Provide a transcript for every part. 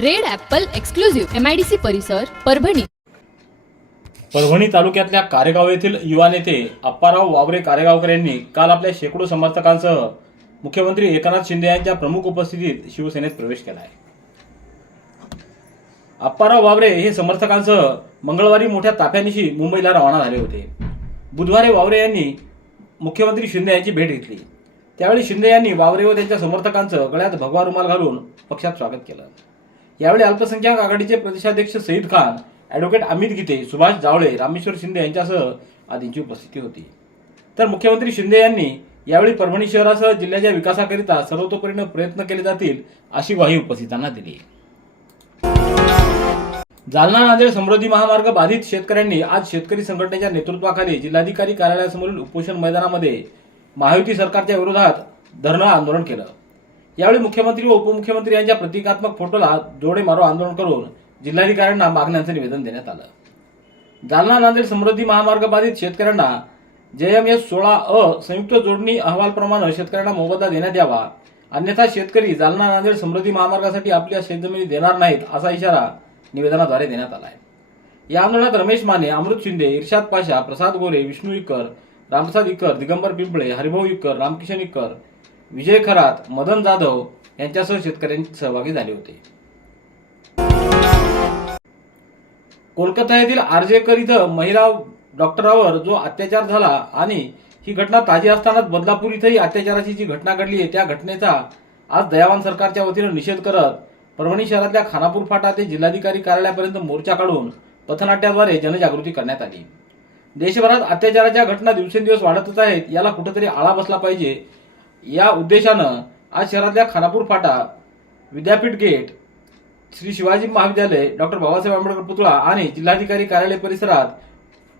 Red apple exclusive MIDC परिसर परभणी. परभणी तालुक्यातल्या कारेगाव येथील युवा नेते अप्पाराव वावरे कारेगावकर यांनी काल आपल्या शेकडो समर्थकांसह मुख्यमंत्री एकनाथ शिंदे यांच्या प्रमुख उपस्थितीत शिवसेनेत प्रवेश केला आहे. अप्पाराव वावरे हे समर्थकांसह मंगळवारी मोठ्या ताफ्यानिशी मुंबईला रवाना झाले होते. बुधवारी वावरे यांनी मुख्यमंत्री शिंदे यांची भेट घेतली. त्यावेळी शिंदे यांनी वावरे व त्यांच्या समर्थकांचं गळ्यात भगवा रुमाल घालून पक्षात स्वागत केलं. यावेळी अल्पसंख्याक आघाडीचे प्रदेशाध्यक्ष सईद खान ॲडव्होकेट अमित गीते सुभाष जावळे रामेश्वर शिंदे यांच्यासह आदींची उपस्थिती होती. तर मुख्यमंत्री शिंदे यांनी यावेळी परभणी शहरासह जिल्ह्याच्या विकासाकरिता सर्वतोपरीने प्रयत्न केले जातील अशी ग्वाही उपस्थितांना दिली. जालना नांदेड समृद्धी महामार्ग बाधित शेतकऱ्यांनी आज शेतकरी संघटनेच्या नेतृत्वाखाली जिल्हाधिकारी कार्यालयासमोरील उपोषण मैदानामध्ये महायुती सरकारच्या विरोधात धरणं आंदोलन केलं. यावेळी मुख्यमंत्री व उपमुख्यमंत्री यांच्या प्रतिकात्मक फोटोला जोडे मारो आंदोलन करून जिल्हाधिकाऱ्यांना मागण्यांचं निवेदन देण्यात आलं. जालना नांदेड समृद्धी महामार्ग बाधित शेतकऱ्यांना जेएमएस सोळा अ संयुक्त जोडणी अहवालप्रमाणे शेतकऱ्यांना मोबदला देण्यात यावा. अन्यथा शेतकरी जालना नांदेड समृद्धी महामार्गासाठी आपल्या शेतजमिनी देणार नाहीत असा इशारा निवेदनाद्वारे देण्यात आला आहे या आंदोलनात रमेश माने अमृत शिंदे इर्शाद पाशा प्रसाद गोरे विष्णू इकर रामप्रसाद इकर दिगंबर पिंपळे हरिभाऊ इकर रामकिशन इक्कर विजय खरात मदन जाधव यांच्यासह शेतकऱ्यांनी सहभागी झाले होते. कोलकाता येथील आर्जेकर इथं महिला डॉक्टरावर जो अत्याचार झाला आणि ही घटना ताजी असतानाच बदलापूर इथंही अत्याचाराची जी घटना घडली आहे त्या घटनेचा आज दयावान सरकारच्या वतीनं निषेध करत परभणी शहरातल्या खानापूर फाटा ते जिल्हाधिकारी कार्यालयापर्यंत मोर्चा काढून पथनाट्याद्वारे जनजागृती करण्यात आली. देशभरात अत्याचाराच्या घटना दिवसेंदिवस वाढतच आहेत याला कुठेतरी आळा बसला पाहिजे या उद्देशानं आज शहरातल्या खानापूर फाटा विद्यापीठ गेट श्री शिवाजी महाविद्यालय डॉक्टर बाबासाहेब आंबेडकर पुतळा आणि जिल्हाधिकारी कार्यालय परिसरात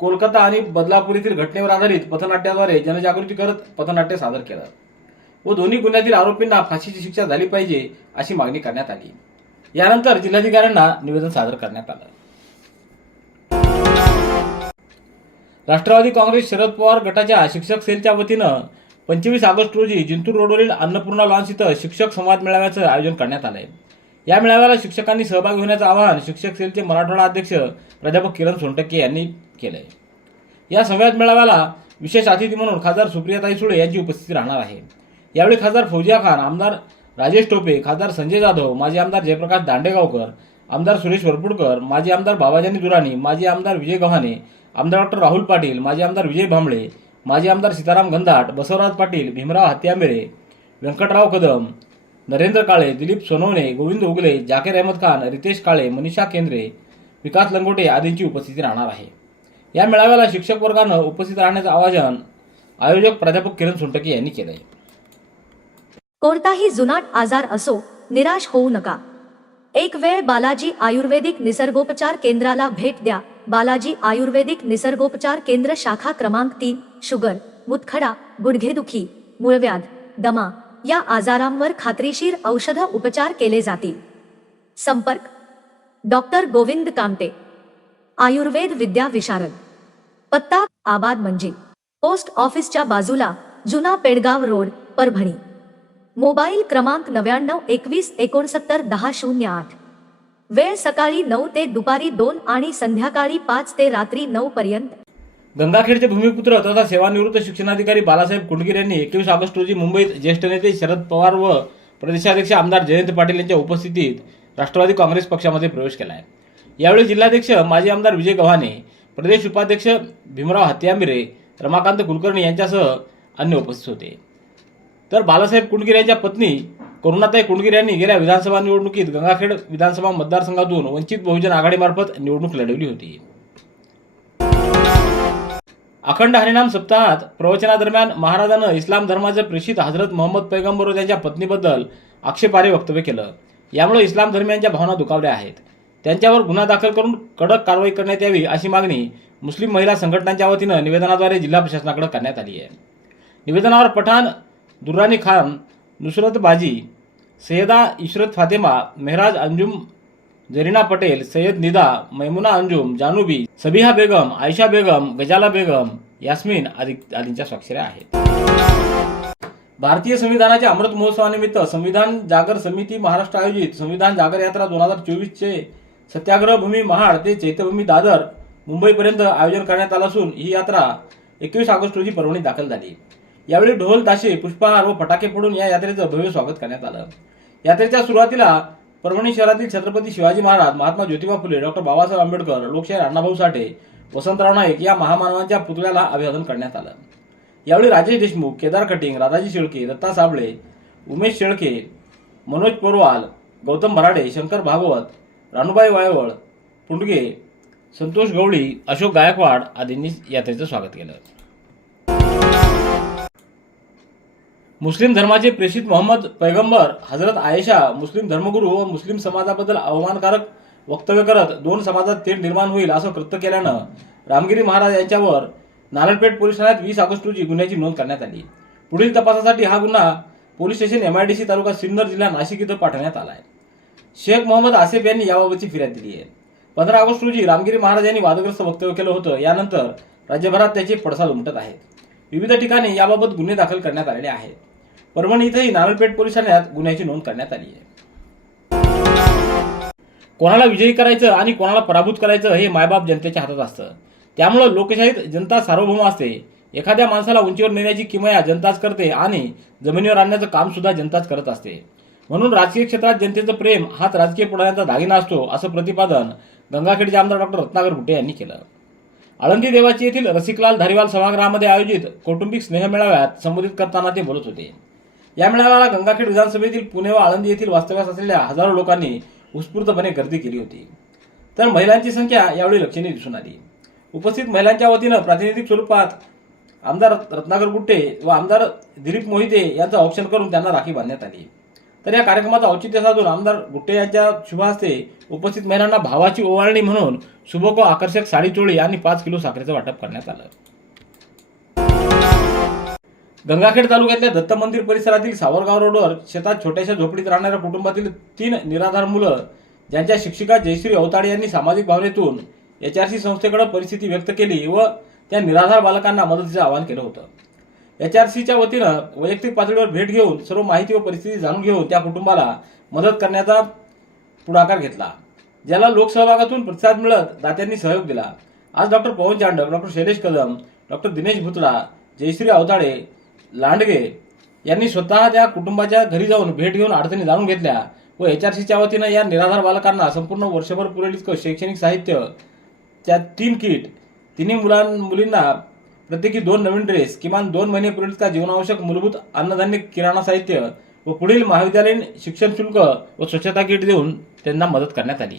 कोलकाता आणि बदलापूर येथील घटनेवर आधारित पथनाट्याद्वारे जनजागृती करत पथनाट्य सादर केलं. व दोन्ही गुन्ह्यातील आरोपींना फाशीची शिक्षा झाली पाहिजे अशी मागणी करण्यात आली. यानंतर जिल्हाधिकाऱ्यांना निवेदन सादर करण्यात आलं. राष्ट्रवादी काँग्रेस शरद पवार गटाच्या शिक्षक सेलच्या वतीनं पंचवीस ऑगस्ट रोजी जिंतूर रोडवरील अन्नपूर्णा लॉन्स इथं शिक्षक संवाद मेळाव्याचं आयोजन करण्यात आलं आहे या मेळाव्याला शिक्षकांनी सहभागी होण्याचं आवाहन शिक्षक सेलचे मराठवाडा अध्यक्ष प्राध्यापक किरण सोनटक्के यांनी केलं आहे या संवाद मेळाव्याला विशेष अतिथी म्हणून खासदार सुप्रियाताई सुळे यांची उपस्थिती राहणार आहे. यावेळी खासदार फौजिया खान आमदार राजेश टोपे खासदार संजय जाधव माजी आमदार जयप्रकाश दांडेगावकर आमदार सुरेश वरपुडकर माजी आमदार बाबाजानी दुराणी माजी आमदार विजय गव्हाणे आमदार डॉक्टर राहुल पाटील माजी आमदार विजय भांबळे माजी आमदार सीताराम गंधाट बसवराज पाटील भीमराव हत्यांबेरे व्यंकटराव कदम नरेंद्र काळे दिलीप सोनवणे गोविंद उगले जाकीर अहमद खान रितेश काळे मनीषा केंद्रे विकास लंगोटे आदींची उपस्थिती राहणार आहे. या मेळाव्याला शिक्षक वर्गानं उपस्थित राहण्याचं आवाहन आयोजक प्राध्यापक किरण सोनटके यांनी केलं आहे कोणताही जुनाट आजार असो निराश होऊ नका. एक वेळ बालाजी आयुर्वेदिक निसर्गोपचार केंद्राला भेट द्या. बालाजी आयुर्वेदिक निसर्गोपचार केंद्र शाखा क्रमांक तीन शुगर मुतखडा गुडघेदुखी मूळव्याध दमा या आजारांवर खात्रीशीर औषध उपचार केले जातील. संपर्क. डॉक्टर गोविंद कामटे. आयुर्वेद विद्या विशारद. पत्ता आबाद म्हणजे पोस्ट ऑफिसच्या बाजूला जुना पेडगाव रोड परभणी. मोबाईल क्रमांक नव्याण्णव एकवीस एकोणसत्तर दहा शून्य आठ. वेळ सकाळी नऊ ते दुपारी दोन आणि संध्याकाळी पाच ते रात्री नऊ पर्यंत. गंगाखेडचे भूमिपुत्र तथा सेवानिवृत्त शिक्षणाधिकारी बालासाहेब कुंडगिर यांनी एकवीस ऑगस्ट रोजी मुंबईत ज्येष्ठ नेते शरद पवार व प्रदेशाध्यक्ष आमदार जयंत पाटील यांच्या उपस्थितीत राष्ट्रवादी काँग्रेस पक्षामध्ये प्रवेश केला आहे यावेळी जिल्हाध्यक्ष माजी आमदार विजय गव्हाणे प्रदेश उपाध्यक्ष भीमराव हत्यांबिरे रमाकांत कुलकर्णी यांच्यासह अन्य उपस्थित होते. तर बालासाहेब कुंडगिर यांच्या पत्नी करुणाताई कुंडगिर यांनी गेल्या विधानसभा निवडणुकीत गंगाखेड विधानसभा मतदारसंघातून वंचित बहुजन आघाडीमार्फत निवडणूक लढवली होती. अखंड हरिनाम सप्ताहात प्रवचनादरम्यान महाराजानं इस्लाम धर्माचे प्रेषित हजरत मोहम्मद पैगंबर व त्यांच्या पत्नीबद्दल आक्षेपार्ह वक्तव्य केलं. यामुळे इस्लाम धर्मियांच्या भावना दुखावल्या आहेत. त्यांच्यावर गुन्हा दाखल करून कडक कारवाई करण्यात यावी अशी मागणी मुस्लिम महिला संघटनांच्या वतीनं निवेदनाद्वारे जिल्हा प्रशासनाकडे करण्यात आली आहे. निवेदनावर पठाण दुर्रानी खान नुसरत बाजी सैयदा इशरत फातेमा मेहराज अंजुम जरीना पटेल सय्यद निदा मैमुना अंजुम जानुबी सबिहा बेगम आयशा बेगम गजाला बेगम यास्मिन आदी आदींच्या स्वाक्षऱ्या आहेत. भारतीय संविधानाच्या अमृत महोत्सवानिमित्त संविधान जागर समिती महाराष्ट्र आयोजित संविधान जागर यात्रा दोन हजार चोवीसचे सत्याग्रह भूमी महाड ते चैत्यभूमी दादर मुंबईपर्यंत आयोजन करण्यात आलं असून ही यात्रा एकवीस ऑगस्ट रोजी परभणीत दाखल झाली. यावेळी ढोल ताशे पुष्पहार व फटाके फोडून या यात्रेचं भव्य स्वागत करण्यात आलं. यात्रेच्या सुरुवातीला परभणी शहरातील छत्रपती शिवाजी महाराज महात्मा ज्योतिबा फुले डॉक्टर बाबासाहेब आंबेडकर लोकशाहीर अण्णाभाऊ साठे वसंतराव नाईक या महामानवांच्या पुतळ्याला अभिवादन करण्यात आलं. यावेळी राजेश देशमुख केदार कटिंग राधाजी शेळके दत्ता साबळे उमेश शेळके मनोज पोरवाल गौतम भराडे शंकर भागवत रानूबाई वायवळ पुंडगे संतोष गवळी अशोक गायकवाड आदींनी यात्रेचं स्वागत केलं. मुस्लिम धर्माचे प्रेषित मोहम्मद पैगंबर हजरत आयशा मुस्लिम धर्मगुरू व मुस्लिम समाजाबद्दल अवमानकारक वक्तव्य करत दोन समाजात थेट निर्माण होईल असं कृत्य केल्यानं रामगिरी महाराज यांच्यावर नारायणपेठ पोलीस ठाण्यात वीस ऑगस्ट रोजी गुन्ह्याची नोंद करण्यात आली. पुढील तपासासाठी हा गुन्हा police station MIDC taluka Sinnar जिल्हा नाशिक इथं पाठवण्यात आला आहे शेख मोहम्मद आसिफ यांनी याबाबतची फिर्याद दिली आहे. पंधरा ऑगस्ट रोजी रामगिरी महाराज यांनी वादग्रस्त वक्तव्य केलं होतं. यानंतर राज्यभरात त्याचे पडसाद उमटत आहेत. विविध ठिकाणी याबाबत गुन्हे दाखल करण्यात आलेले आहेत. परभणी इथंही नारळपेठ पोलीस ठाण्यात गुन्ह्याची नोंद करण्यात आली आहे. कोणाला विजयी करायचं आणि कोणाला पराभूत करायचं हे मायबाप जनतेच्या हातात असतं. त्यामुळं लोकशाहीत जनता सार्वभौम असते. एखाद्या माणसाला उंचीवर नेण्याची किमया जनताच करते आणि जमिनीवर आणण्याचं काम सुद्धा जनताच करत असते. म्हणून राजकीय क्षेत्रात जनतेचं प्रेम हाच राजकीय पुढाऱ्यांचा दागिना असतो असं प्रतिपादन गंगाखेडचे आमदार डॉक्टर रत्नाकर गुट्टे यांनी केलं. आळंदी देवाची येथील रसिकलाल धारीवाल सभागृहामध्ये आयोजित कौटुंबिक स्नेहमेळाव्यात संबोधित करताना ते बोलत होते. या मेळाव्याला गंगाखेड विधानसभेतील पुणे व आळंदी येथील वास्तव्यास असलेल्या हजारो लोकांनी उत्स्फूर्तपणे गर्दी केली होती. तर महिलांची संख्या यावेळी लक्षणीय दिसून आली. उपस्थित महिलांच्या वतीनं प्रातिनिधिक स्वरूपात आमदार रत्नाकर गुट्टे व आमदार दिलीप मोहिते यांचं औक्षण करून त्यांना राखी बांधण्यात आली. तर या कार्यक्रमाचं औचित्य साधून आमदार गुट्टे यांच्या शुभहस्ते उपस्थित महिलांना भावाची ओवाळणी म्हणून सुबको आकर्षक साडी चोळी आणि पाच किलो साखरेचं वाटप करण्यात आलं. गंगाखेड तालुक्यातल्या दत्त मंदिर परिसरातील सावरगाव रोडवर शेतात छोट्याशा झोपडीत राहणाऱ्या कुटुंबातील तीन निराधार मुलं ज्यांच्या शिक्षिका जयश्री अवताडे यांनी सामाजिक भावनेतून एच आर सी संस्थेकडे परिस्थिती व्यक्त केली व त्या निराधार बालकांना मदतीचं आवाहन केलं होतं. एच आर सीच्या वतीनं वैयक्तिक पातळीवर भेट घेऊन सर्व माहिती व परिस्थिती जाणून घेऊन त्या कुटुंबाला मदत करण्याचा पुढाकार घेतला ज्याला लोकसहभागातून प्रतिसाद मिळत दात्यांनी सहयोग दिला. आज doctor Pawan Chandak doctor Shailesh Kadam doctor Dinesh Bhutada Jayashree Awatade Landge यांनी स्वतः त्या कुटुंबाच्या घरी जाऊन भेट घेऊन अडचणी जाणून घेतल्या व एच आर सीच्या वतीनं या निराधार बालकांना संपूर्ण वर्षभर पुरेल इतकं शैक्षणिक साहित्य त्या तीन किट तिन्ही मुलां मुलींना प्रत्येकी दोन नवीन ड्रेस किमान दोन महिने पुरेल का जीवनावश्यक मूलभूत अन्नधान्य किराणा साहित्य व पुढील महाविद्यालयीन शिक्षण शुल्क व स्वच्छता किट देऊन त्यांना मदत करण्यात आली.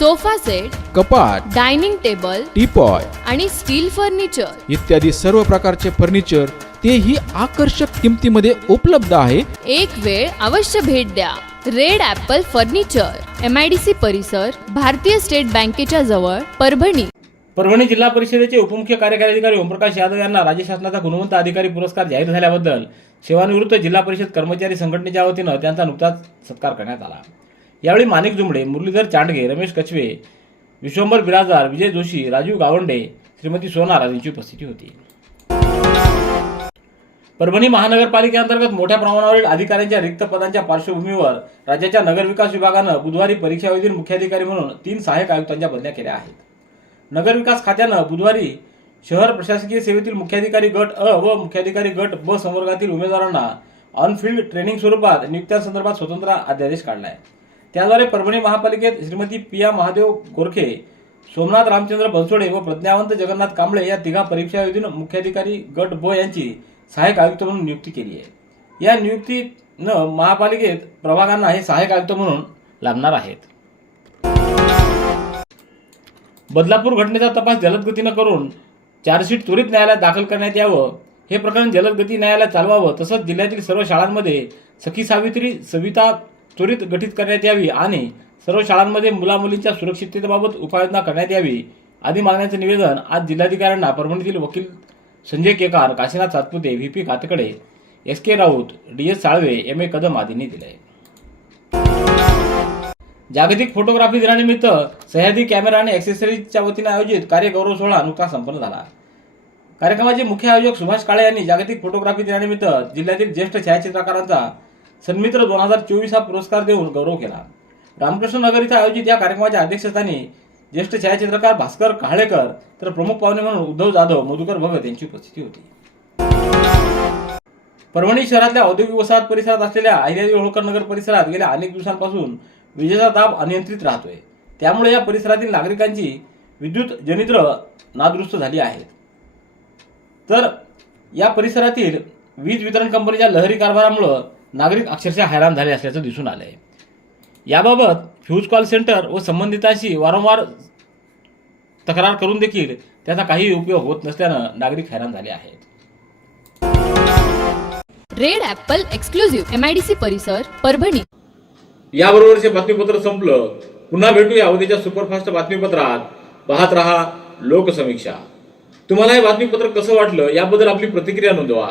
sofa set कपाट डायनिंग टेबल टीपॉय आणि स्टील फर्निचर. इत्यादी सर्व प्रकारचे फर्निचर तेही आकर्षक किमतीमध्ये उपलब्ध आहे. एक वेळ अवश्य भेट द्या. Red apple furniture M I D C परिसर भारतीय स्टेट बँकेच्या जवळ परभणी. परभणी जिल्हा परिषदेचे उपमुख्य कार्यकारी अधिकारी ओमप्रकाश यादव यांना राज्य शासनाचा गुणवंत अधिकारी पुरस्कार जाहीर झाल्याबद्दल सेवानिवृत्त जिल्हा परिषद कर्मचारी संघटनेच्या वतीनं त्यांचा नुकताच सत्कार करण्यात आला. यावेळी माणिक जुंबडे मुरलीधर चांडगे रमेश कचवे विश्वंभर बिराजदार विजय जोशी राजीव गावंडे श्रीमती सोनार आदींची उपस्थिती होती. परभणी महानगरपालिकेअंतर्गत मोठ्या प्रमाणावरील अधिकाऱ्यांच्या रिक्त पदांच्या पार्श्वभूमीवर राज्याच्या नगरविकास विभागानं बुधवारी परीक्षावेधील मुख्याधिकारी म्हणून तीन सहाय्यक आयुक्तांच्या बदल्या केल्या आहेत. नगरविकास खात्यानं बुधवारी शहर प्रशासकीय सेवेतील मुख्याधिकारी गट अ व मुख्याधिकारी गट ब संवर्गातील उमेदवारांना ऑनफिल्ड ट्रेनिंग स्वरूपात नियुक्त्यांसंदर्भात स्वतंत्र अध्यादेश काढलाय. त्याद्वारे परभणी महापालिकेत श्रीमती पिया महादेव गोरखे सोमनाथ रामचंद्र बनसोडे व प्रज्ञावंत जगन्नाथ कांबळे या तिघा परीक्षा परीक्षायोधीन मुख्याधिकारी गट ब यांची सहाय्यक आयुक्त म्हणून नियुक्ती केली आहे. या नियुक्तीनं महापालिकेत प्रभागांना हे सहाय्यक आयुक्त म्हणून लागणार आहेत. बदलापूर घटनेचा तपास जलद गतीनं करून चार्जशीट त्वरित न्यायालयात दाखल करण्यात यावं हे प्रकरण जलद गती न्यायालयात चालवावं तसंच जिल्ह्यातील सर्व शाळांमध्ये सखी सावित्री सविता त्वरित गठीत करण्यात यावी आणि सर्व शाळांमध्ये मुलामुलींच्या सुरक्षिततेबाबत उपाययोजना करण्यात यावी आदी मागण्याचे निवेदन आज जिल्हाधिकाऱ्यांना परभणीतील वकील Sanjay Kekar Kashinath Satpute V P Katkade S K Raut D S Salve M A Kadam आदींनी दिले. जागतिक फोटोग्राफी दिनानिमित्त सह्याद्री कॅमेरा आणि ॲक्सेसरीजच्या वतीने आयोजित कार्यगौरव सोहळा नुकताच संपन्न झाला. कार्यक्रमाचे मुख्य आयोजक सुभाष काळे यांनी जागतिक फोटोग्राफी दिनानिमित्त जिल्ह्यातील ज्येष्ठ छायाचित्रकारांचा सन्मित्र दोन हजार चोवीस हा पुरस्कार देऊन गौरव केला. रामकृष्ण नगर इथं आयोजित या कार्यक्रमाच्या अध्यक्षस्थानी ज्येष्ठ छायाचित्रकार भास्कर काहळेकर तर प्रमुख पाहुणे म्हणून उद्धव जाधव मधुकर भगत यांची उपस्थिती होती. परभणी शहरातल्या औद्योगिक वसाहत परिसरात असलेल्या अहिल्यादेवी होळकर नगर परिसरात गेल्या अनेक दिवसांपासून विजेचा दाब अनियंत्रित राहतोय. त्यामुळे या परिसरातील नागरिकांची विद्युत जनित्र नादुरुस्त झाली आहेत. तर या परिसरातील वीज वितरण कंपनीच्या लहरी कारभारामुळं नागरिक अक्षरशः हैराण झाले असल्याचं दिसून आलंय. याबाबत फ्यूज कॉल सेंटर व संबंधितांशी वारंवार तक्रार करून देखील त्याचा काही उपयोग होत नसल्यानं नागरिक हैराण झाले आहेत. Red apple exclusive M I D C परिसर परभणी. याबरोबरचे बातमीपत्र संपलं. पुन्हा भेटूया उद्याच्या सुपरफास्ट बातमीपत्रात. पाहत रहा लोकसमीक्षा. तुम्हाला हे बातमीपत्र कसं वाटलं याबद्दल आपली प्रतिक्रिया नोंदवा.